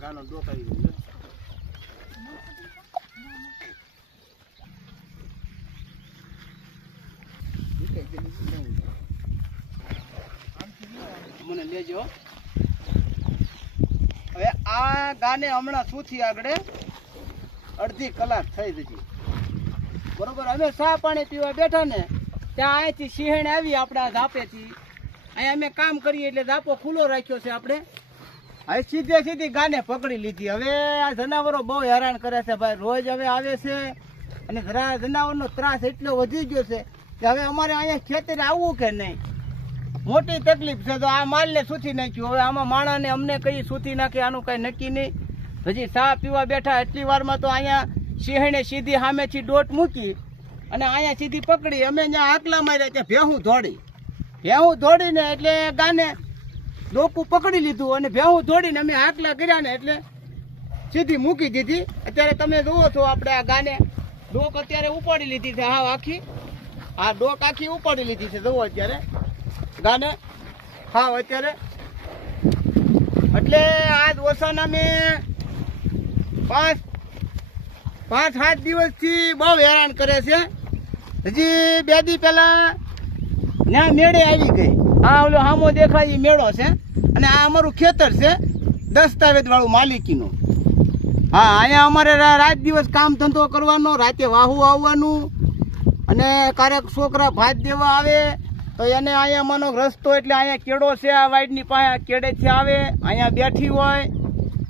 ગાનો ડોકાઈ ગયો મને લેજો હવે આ ગાને હમણાં સુથી આગળ અડધી કલાક થઈ જતી બરોબર અમે ચા પાણી પીવા બેઠા ને ત્યાં અહીંથી સિંહણ આવી આપણા ધાપેથી અહીંયા અમે કામ કરીએ એટલે ધાપો ખુલ્લો રાખ્યો છે આપણે હવે સીધે સીધી ગાને પકડી લીધી હવે આ જનાવરો બહુ હેરાન કરે છે ભાઈ રોજ હવે આવે છે અને જનાવરનો ત્રાસ એટલો વધી ગયો છે કે હવે અમારે અહીંયા ખેતરે આવવું કે નહીં મોટી તકલીફ છે તો આ માલને સૂથી નાખ્યું હવે આમાં માણસને અમને કઈ સૂથી નાખે આનું કઈ નક્કી નહીં હજી ચા પીવા બેઠા એટલી વારમાં તો અહીંયા સિંહણે સીધી સામેથી ડોટ મૂકી અને અહીંયા સીધી પકડી અમે ત્યાં આકલા માર્યા ત્યાં ભેહું દોડીને એટલે ગાને ડોકું પકડી લીધું અને ભેહું દોડીને અમે આકલા કર્યા ને એટલે સીધી મૂકી દીધી અત્યારે તમે જુઓ છો આપણે આ ગાને ડોક અત્યારે ઉપાડી લીધી છે હા આખી આ ડોક આખી ઉપાડી લીધી છે જુઓ અત્યારે ગાને હા અત્યારે એટલે આજ ઓછાના મેં 5-7 દિવસથી બહુ હેરાન કરે છે હજી 2 દી પહેલા ત્યાં મેળે આવી ગઈ આ ઓલો સામો દેખાય એ મેળો છે અને આ અમારું ખેતર છે દસ્તાવેજ વાળું માલિકીનું હા અહીંયા અમારે રાત દિવસ કામ ધંધો કરવાનો રાતે વાહુ આવવાનું અને ક્યારેક છોકરા ભાત દેવા આવે તો એને અહીંયા માનો રસ્તો એટલે અહીંયા કેળો છે આ વાઈડની પાસે કેળેથી આવે અહીંયા બેઠી હોય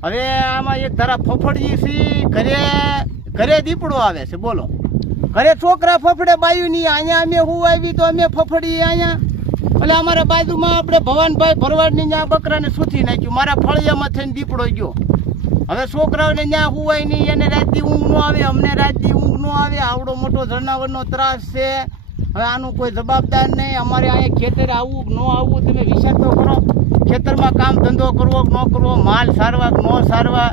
હવે આમાં એક ધારા ફફડજી છે ઘરે દીપડો આવે છે બોલો ઘરે છોકરા ફફડે બાયું નહીં અહીંયા અમે હું આવી તો અમે ફફડીએ અહીંયા એટલે અમારા બાજુમાં આપણે ભવાનભાઈ ભરવાડની ત્યાં બકરાને સૂથી નાખ્યું મારા ફળિયામાં થઈને દીપડો ગયો હવે છોકરાઓને ત્યાં હુવાય નહીં એને રાતથી ઊંઘ ન આવે અમને રાતથી ઊંઘ ન આવે આવડો મોટો જનાવરનો ત્રાસ છે હવે આનું કોઈ જવાબદાર નહીં અમારે અહીંયા ખેતરે આવવું કે ન આવવું તમે વિચાર તો કરો ખેતરમાં કામ ધંધો કરવો કે ન કરવો માલ સારવા કે ન સારવા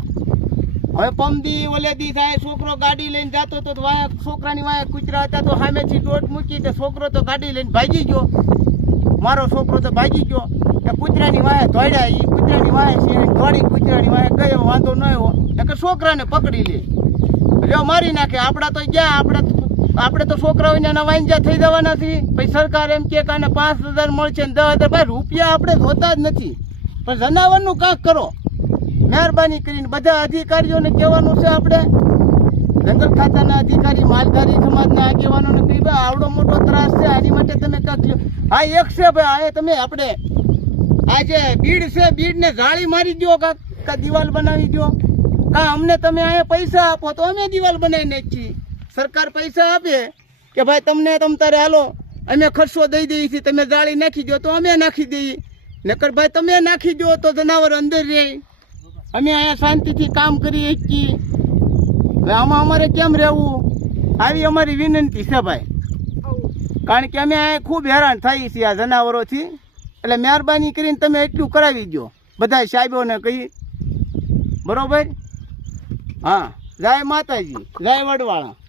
હવે પમદી ઓલેદી થાય છોકરો ગાડી લઈને જતો તો છોકરાની વાંહે કૂતરા હતા તો સામેથી દોટ મૂકી તો છોકરો તો ગાડી લઈને ભાગી ગયો મારો છોકરો તો ભાગી ગયો કે કૂતરાની વાંહે દોડ્યા એ કૂતરાની વાંહે દોડી કૂતરાની વાંહે ગયો વાંધો ન આવ્યો કે છોકરાને પકડી લે જો મારી નાખે આપણા તો ગયા આપણે તો છોકરાઓને વાંજા થઈ જવાના છીએ પછી સરકાર એમ કે 5,000 મળશે ને 10,000 ભાઈ રૂપિયા આપણે જોતા જ નથી પણ જનાવરનું કાંક કરો મહેરબાની કરીને બધા અધિકારીઓને કહેવાનું છે આપણે જંગલ ખાતાના અધિકારી માલધારી સમાજના આગેવાનોને કહી ભાઈ આવડો મોટો ત્રાસ છે આની માટે તમે કાંક લ્યો હા એક છે ભાઈ આ તમે આપણે આ જે બીડ છે બીડને જાળી મારી દો કાં દિવાલ બનાવી દો કાં અમને તમે અહીંયા પૈસા આપો તો અમે દિવાલ બનાવી નાખીએ સરકાર પૈસા આપે કે ભાઈ તમને તારે હાલો અમે ખર્ચો દઈ દઈએ છીએ તમે જાળી નાખી દો તો અમે નાખી દઈએ નકર ભાઈ તમે નાખી દો તો જનાવર અંદર રહે અમે અહીંયા શાંતિથી કામ કરીએ છીએ આમાં અમારે કેમ રહેવું આવી અમારી વિનંતી છે ભાઈ કારણ કે અમે અહીંયા ખૂબ હેરાન થઈએ છીએ આ જનાવરોથી એટલે મહેરબાની કરીને તમે એટલું કરાવી દો બધા સાહેબોને કહી બરોબર હા જય માતાજી જય વડવાળા